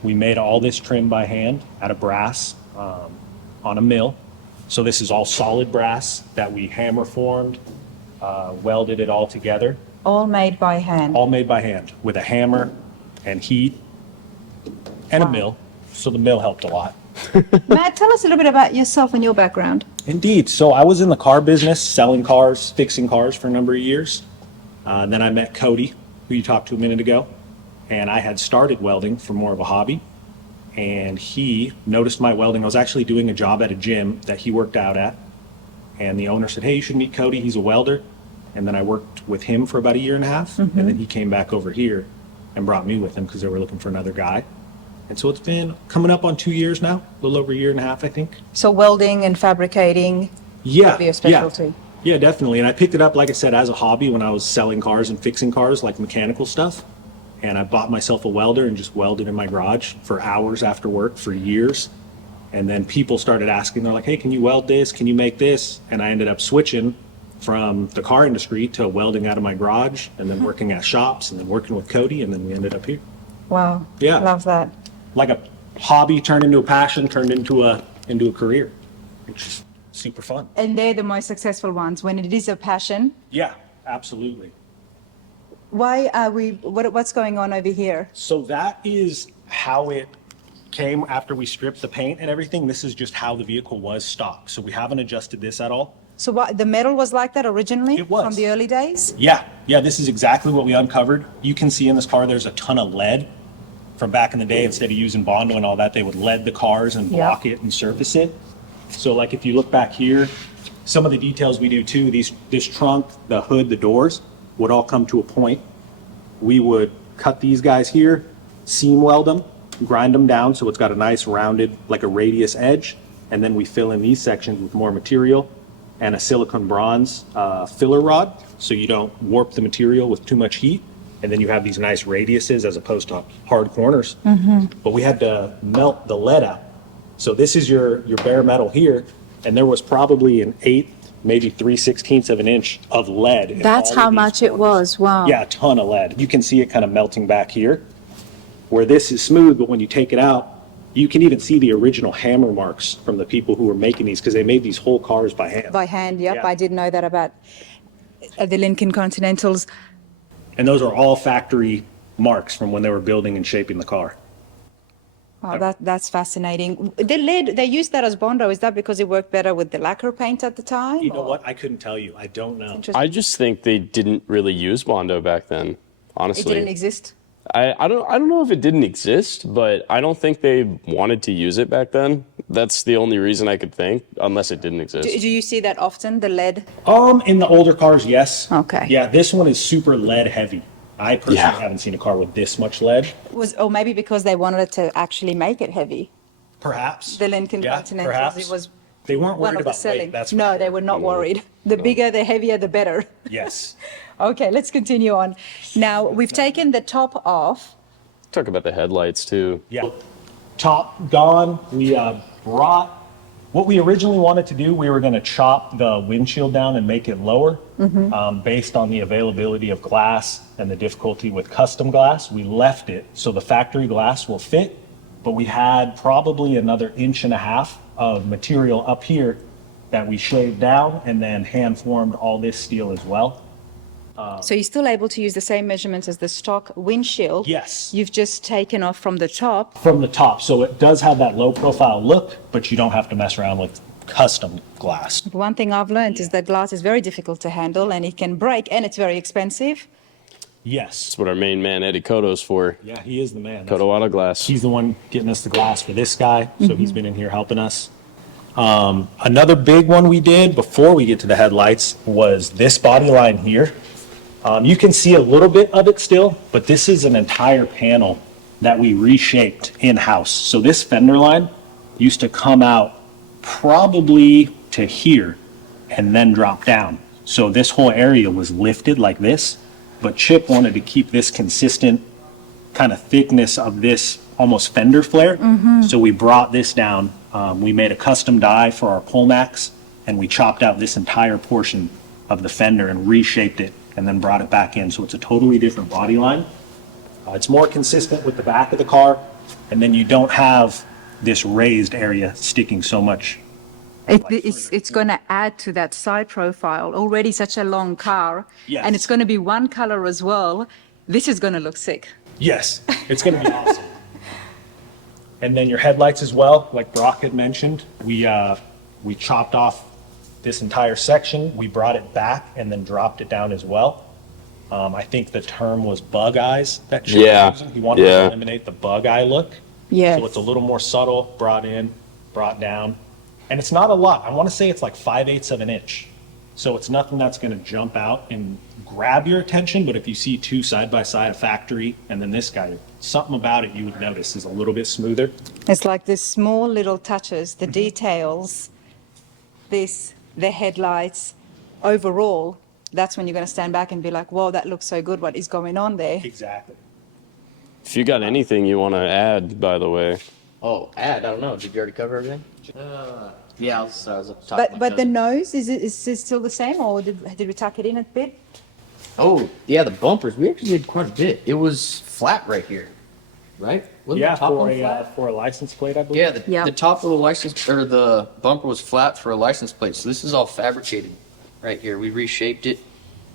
We made all this trim by hand out of brass on a mill. So this is all solid brass that we hammer formed, welded it all together. All made by hand. All made by hand with a hammer and heat and a mill. So the mill helped a lot. Matt, tell us a little bit about yourself and your background. Indeed. So I was in the car business, selling cars, fixing cars for a number of years. Then I met Cody, who you talked to a minute ago, and I had started welding for more of a hobby. And he noticed my welding. I was actually doing a job at a gym that he worked out at. And the owner said, hey, you should meet Cody. He's a welder. And then I worked with him for about a year and a half. And then he came back over here and brought me with him because they were looking for another guy. And so it's been coming up on 2 years now, a little over a year and a half, I think. So welding and fabricating would be your specialty. Yeah, definitely. And I picked it up, like I said, as a hobby when I was selling cars and fixing cars, like mechanical stuff. And I bought myself a welder and just welded in my garage for hours after work for years. And then people started asking, they're like, hey, can you weld this? Can you make this? And I ended up switching from the car industry to welding out of my garage and then working at shops and then working with Cody. And then we ended up here. Wow. Yeah. Love that. Like a hobby turned into a passion, turned into a career, which is super fun. And they're the most successful ones when it is a passion. Yeah, absolutely. Why are what's going on over here? So that is how it came after we stripped the paint and everything. This is just how the vehicle was stock. So we haven't adjusted this at all. So what, the metal was like that originally? It was. From the early days? Yeah, this is exactly what we uncovered. You can see in this car there's a ton of lead. From back in the day, instead of using Bondo and all that, they would lead the cars and block it and surface it. So like if you look back here, some of the details we do too, this trunk, the hood, the doors would all come to a point. We would cut these guys here, seam weld them, grind them down so it's got a nice rounded, like a radius edge, and then we fill in these sections with more material and a silicone bronze filler rod so you don't warp the material with too much heat. And then you have these nice radiuses as opposed to hard corners. But we had to melt the lead out. So this is your bare metal here, and there was probably an 1/8, maybe 3/16 of an inch of lead. in That's all how of these much it corners. was. Wow. Yeah, a ton of lead. You can see it kind of melting back here, where this is smooth, but when you take it out, you can even see the original hammer marks from the people who were making these, because they made these whole cars by hand. By hand, yep. Yeah. I did know that about the Lincoln Continentals. And those are all factory marks from when they were building and shaping the car. Wow, that's fascinating. The lead, they used that as Bondo. Is that because it worked better with the lacquer paint at the time? You know what? I couldn't tell you. I don't know. Interesting. I just think they didn't really use Bondo back then, honestly. It didn't exist? I don't know if it didn't exist, but I don't think they wanted to use it back then. That's the only reason I could think, unless it didn't exist. Do you see that often, the lead? In the older cars, yes. Okay. Yeah, this one is super lead heavy. I personally haven't seen a car with this much lead. Or maybe because they wanted to actually make it heavy. Perhaps. The Lincoln Continentals, perhaps. it was They weren't one worried of the about selling. weight, that's for No, sure. they were not worried. The bigger, the heavier, the better. Yes. Okay, let's continue on. Now, we've taken the top off. Talk about the headlights too. Yeah. Top gone. We brought what we originally wanted to do. We were going to chop the windshield down and make it lower based on the availability of glass and the difficulty with custom glass. We left it so the factory glass will fit, but we had probably another 1.5 inches of material up here that we shaved down and then hand formed all this steel as well. So you're still able to use the same measurements as the stock windshield? Yes. You've just taken off from the top. From the top, so it does have that low profile look, but you don't have to mess around with custom glass. One thing I've learned is that glass is very difficult to handle and it can break and it's very expensive. Yes. That's what our main man Eddie Koto's for. Yeah, he is the man. Koto Auto Glass. He's the one getting us the glass for this guy, so he's been in here helping us. Another big one we did before we get to the headlights was this body line here. You can see a little bit of it still, but this is an entire panel that we reshaped in-house. So this fender line used to come out probably to here and then drop down. So this whole area was lifted like this, but Chip wanted to keep this consistent kind of thickness of this almost fender flare. So we brought this down. We made a custom die for our Polmax, and we chopped out this entire portion of the fender and reshaped it and then brought it back in. So it's a totally different body line. It's more consistent with the back of the car, and then you don't have this raised area sticking so much. It's going to add to that side profile. Already such a long car, Yes. and it's going to be one color as well. This is going to look sick. Yes, it's going to be awesome. And then your headlights as well, like Brock had mentioned, we chopped off this entire section, we brought it back and then dropped it down as well. I think the term was bug eyes that Chip was using. He wanted to eliminate the bug eye look. Yeah. So it's a little more subtle, brought in, brought down. And it's not a lot. I want to say it's like 5/8 of an inch. So it's nothing that's going to jump out and grab your attention, but if you see two side by side, a factory, and then this guy, something about it you would notice is a little bit smoother. It's like the small little touches, the details, the headlights, overall, that's when you're going to stand back and be like, whoa, that looks so good. What is going on there? Exactly. If you got anything you want to add, by the way. Oh, I don't know. Did you already cover everything? Yeah, I was up top. But the nose, is it still the same, or did we tuck it in a bit? Oh, yeah, the bumpers. We actually did quite a bit. It was flat right here, right? Wasn't Yeah, the top for one flat? for a license plate, I believe. Yeah, the top of the license, or the bumper was flat for a license plate. So this is all fabricated right here. We reshaped it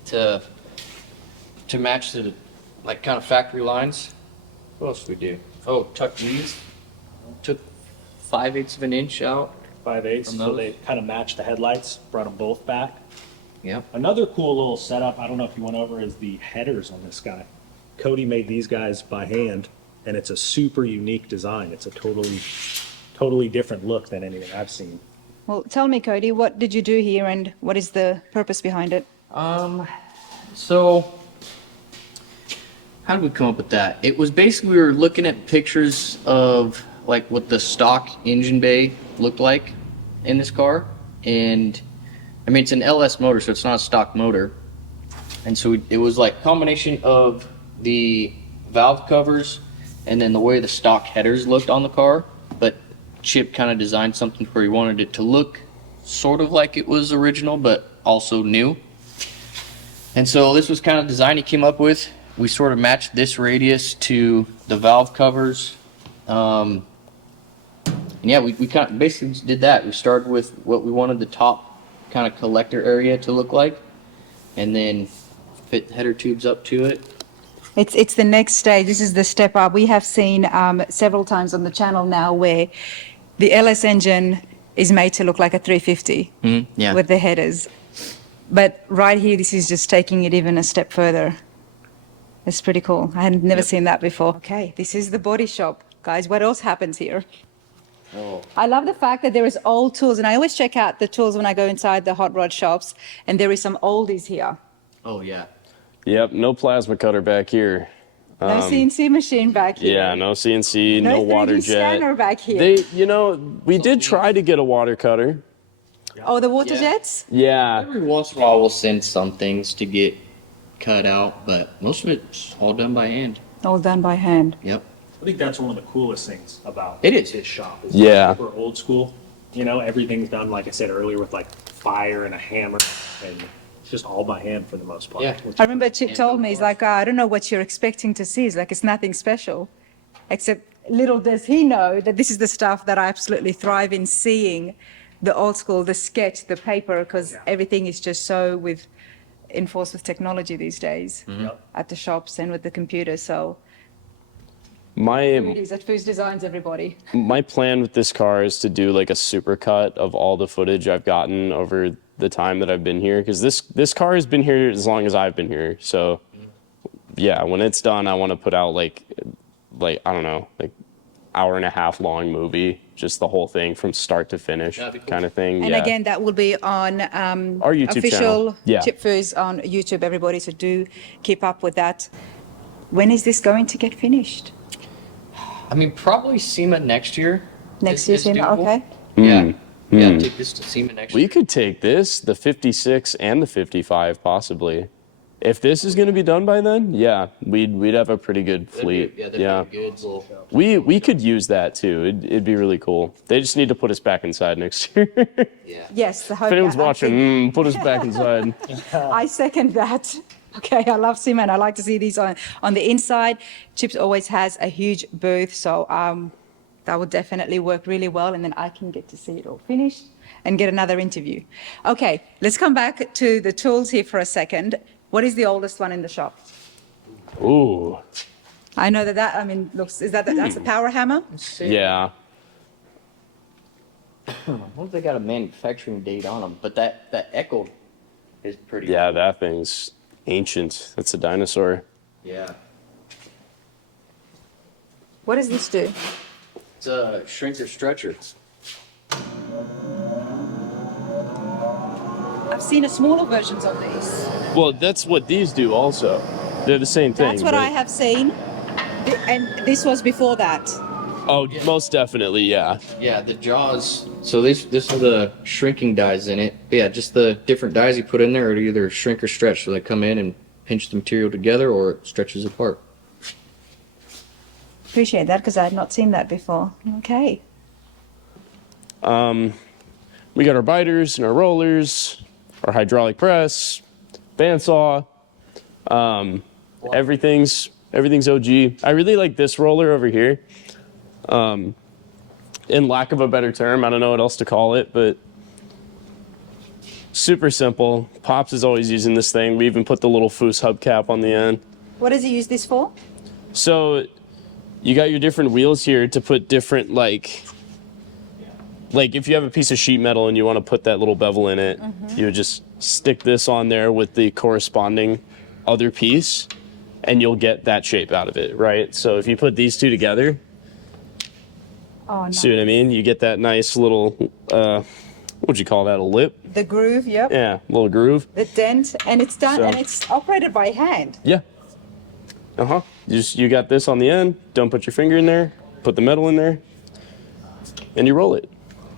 to match the, like, kind of factory lines. What else did we do? Oh, tuck these. Took 5/8 of an inch out. 5/8, From so those? they kind of matched the headlights, brought them both back. Yep. Another cool little setup, I don't know if you went over, is the headers on this guy. Cody made these guys by hand, and it's a super unique design. It's a totally different look than anything I've seen. Well, tell me, Cody, what did you do here and what is the purpose behind it? So how did we come up with that? It was basically we were looking at pictures of like what the stock engine bay looked like in this car, and I mean it's an LS motor, so it's not a stock motor, and so it was like a combination of the valve covers and then the way the stock headers looked on the car, but Chip kind of designed something where he wanted it to look sort of like it was original but also new. And so this was kind of the design he came up with. We sort of matched this radius to the valve covers. And yeah, we kind of basically just did that. We started with what we wanted the top kind of collector area to look like, and then fit header tubes up to it. It's the next stage. This is the step up. We have seen several times on the channel now where the LS engine is made to look like a 350 Yeah. with the headers. But right here, this is just taking it even a step further. It's pretty cool. I had never seen that before. Okay, this is the body shop. Guys, what else happens here? Oh. I love the fact that there is old tools, and I always check out the tools when I go inside the hot rod shops, and there is some oldies here. Oh yeah. Yep, no plasma cutter back here. No CNC machine back here. Yeah, no CNC, no 3D water jet. scanner back here. We did try to get a water cutter. Oh, the water Yeah. jets? Yeah, Every once in a while we'll send some things to get cut out, but most of it's all done by hand. All done by hand. Yep. I think that's one of the coolest things about It is. his shop. Yeah. We're old school. You know, everything's done, like I said earlier, with like fire and a hammer, and it's just all by hand for the most part. Yeah. I remember Chip told me, he's like, I don't know what you're expecting to see. It's like, it's nothing special. Except little does he know that this is the stuff that I absolutely thrive in seeing. The old school, the sketch, the paper, because everything is just so enforced with technology these days Yep. at the shops and with the computer. So my it is at Foose Designs, everybody. my plan with this car is to do like a super cut of all the footage I've gotten over the time that I've been here, because this car has been here as long as I've been here. So yeah, when it's done, I want to put out like I don't know, like hour and a half long movie, just the whole thing from start to finish, That'd be cool. kind of thing. And yeah. again, that will be on Our YouTube official channel. Yeah. Chip Foose on YouTube, everybody. So do keep up with that. When is this going to get finished? I mean, probably SEMA next year. Next year, is SEMA, doable. okay. Yeah. Yeah, take this to SEMA next We year. could take this, the 56 and the 55 possibly. If this is going to be done by then, yeah, we'd have a pretty good fleet. That'd be a good little. We could use that too. It'd be really cool. They just need to put us back inside next year. Yeah. Yes, the hope. If anyone's I watching, think- put us back inside. I second that. Okay, I love SEMA and I like to see these on the inside. Chips always has a huge booth, so that would definitely work really well, and then I can get to see it all finished and get another interview. Okay, let's come back to the tools here for a second. What is the oldest one in the shop? Ooh, I know I mean, looks, that's a power hammer? yeah. I wonder if they got a manufacturing date on them, but that Echo is pretty. Yeah, that thing's ancient. That's a dinosaur. Yeah. What does this do? It's a shrinker stretcher. I've seen smaller versions of these. Well, that's what these do also. They're the same thing. That's what but- I have seen. And this was before that. Oh, most definitely, yeah. Yeah, the jaws. So this is the shrinking dies in it. But yeah, just the different dies you put in there are either shrink or stretch. So they come in and pinch the material together, or it stretches apart. Appreciate that because I had not seen that before. Okay. We got our biters and our rollers, our hydraulic press, bandsaw. Everything's OG. I really like this roller over here. In lack of a better term, I don't know what else to call it, but super simple. Pops is always using this thing. We even put the little Foose hubcap on the end. What does he use this for? So you got your different wheels here to put different, like if you have a piece of sheet metal and you want to put that little bevel in it, you would just stick this on there with the corresponding other piece and you'll get that shape out of it, right? So if you put these two together, Oh, no. see what I mean? You get that nice little, what would you call that, a lip? The groove, yep. Yeah, little groove. The dent, and it's done, So- and it's operated by hand. Yeah. You got this on the end, don't put your finger in there, put the metal in there, and you roll it.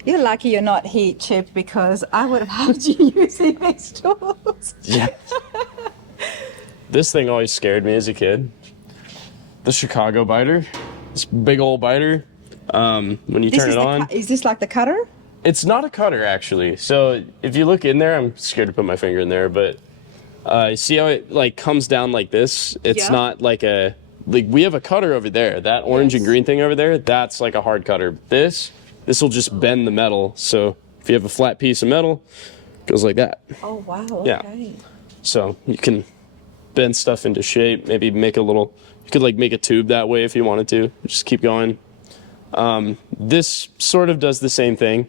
You're lucky you're not here, Chip, because I would have had you using these tools. Yeah. This thing always scared me as a kid. The Chicago biter. This big old biter. When you turn it on. Is this like the cutter? It's not a cutter, actually. So if you look in there, I'm scared to put my finger in there, but see how it like comes down like this? It's Yeah. not like we have a cutter over there. That orange and green thing over there, that's like a hard cutter. This will just bend the metal. So if you have a flat piece of metal, it goes like that. Oh, wow. Yeah. Okay. So you can bend stuff into shape, maybe make you could like make a tube that way if you wanted to. Just keep going. This sort of does the same thing,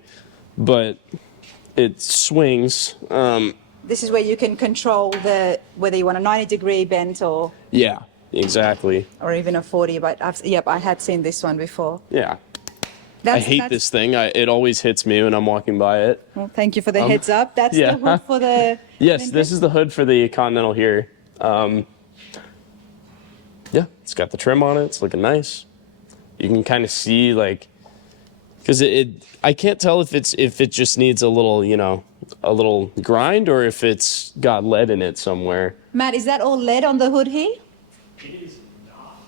but it swings. This is where you can control whether you want a 90-degree bent or Yeah, exactly. even a 40, but I had seen this one before. Yeah. I hate this thing. It always hits me when I'm walking by it. Well, thank you for the heads up. That's yeah. the hood for the... Yes, this is the hood for the Continental here. Yeah, it's got the trim on it. It's looking nice. You can kind of see because I can't tell if it just needs a little grind or if it's got lead in it somewhere. Matt, is that all lead on the hood here?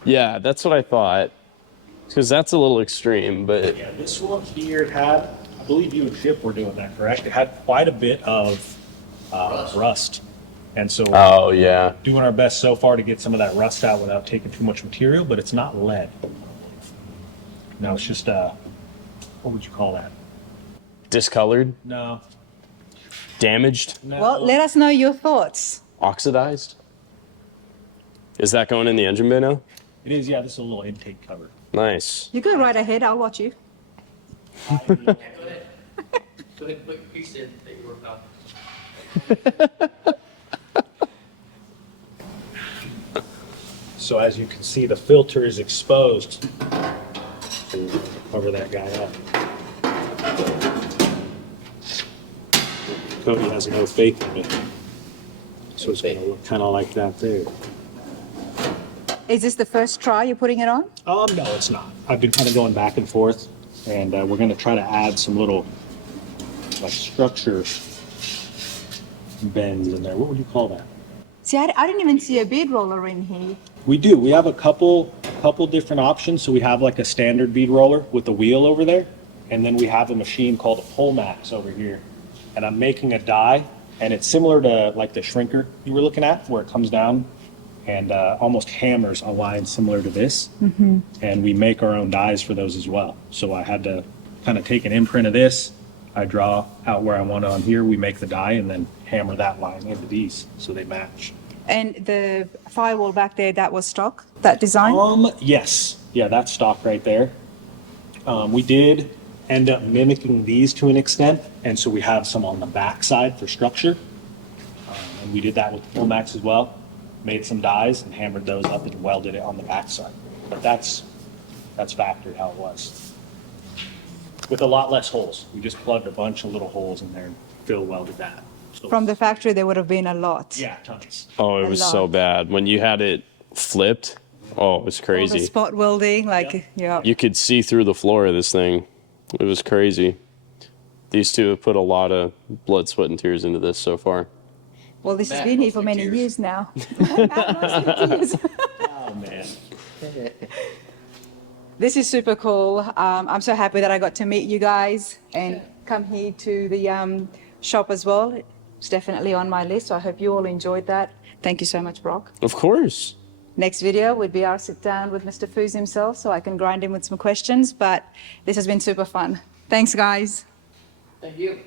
Yeah, that's what I thought. Because that's a little extreme, but Yeah, this one here had, I believe you and Chip were doing that, correct? It had quite a bit of rust. And so oh yeah, doing our best so far to get some of that rust out without taking too much material, but it's not lead. No, it's just, what would you call that? discolored, No. damaged, No. Well, let us know your thoughts. oxidized. Is that going in the engine bay now? It is, yeah, this is a little intake cover. Nice. You go right ahead. I'll watch you. Go ahead, quick piece that you worked on. So as you can see, the filter is exposed. Cover that guy up. Cody has no faith in it. So it's gonna look kind of like that there. Is this the first try you're putting it on? No, it's not. I've been kind of going back and forth, and we're going to try to add some little like structure bends in there. What would you call that? See, I didn't even see a bead roller in here. We do. We have a couple different options. So we have like a standard bead roller with a wheel over there, and then we have a machine called a Polmax over here. And I'm making a die, and it's similar to like the shrinker you were looking at, where it comes down and almost hammers a line similar to this. And we make our own dies for those as well. So I had to kind of take an imprint of this. I draw out where I want it on here. We make the die and then hammer that line into these so they match. And the firewall back there, that was stock, that design? Yes. Yeah, that's stock right there. We did end up mimicking these to an extent, and so we have some on the back side for structure. And we did that with Polmax as well. Made some dies and hammered those up and welded it on the back side. But that's factory how it was. With a lot less holes. We just plugged a bunch of little holes in there and Phil welded that. So From the factory, there would have been a lot. yeah, tons. Oh, it was so lot. bad. When you had it flipped, oh, it was All the crazy. spot welding, like, yeah. You could see through the floor of this thing. It was crazy. These two have put a lot of blood, sweat, and tears into this so far. Well, this has Matt, been here for mostly many tears. years now. Mostly tears. Oh man. This is super cool. I'm so happy that I got to meet you guys and come here to the shop as well. It's definitely on my list, so I hope you all enjoyed that. Thank you so much, Brock. Of course. Next video would be our sit down with Mr. Foose himself, so I can grind him with some questions, but this has been super fun. Thanks, guys. Thank you.